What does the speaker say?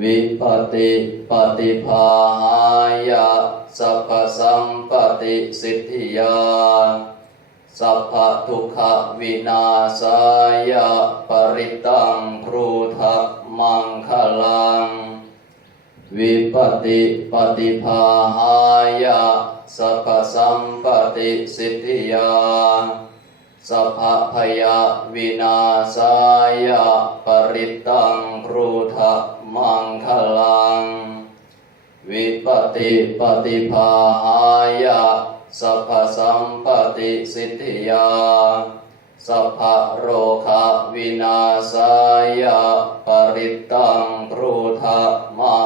วิปติปฏิภาหายะสัพสัมปติสิทธิยาสัพพทุกขวินาศายะปริตังครูทะมังคลัง วิปติปฏิภาหายะสัพสัมปติสิทธิยาสัพพพยาวินาศายะ ปริตังรูทะมังคลัง วิปติปฏิภาหายะสัพพสัมปติสิทธิยาสัพพโรคะวินาสายะปริตังรูทะมัง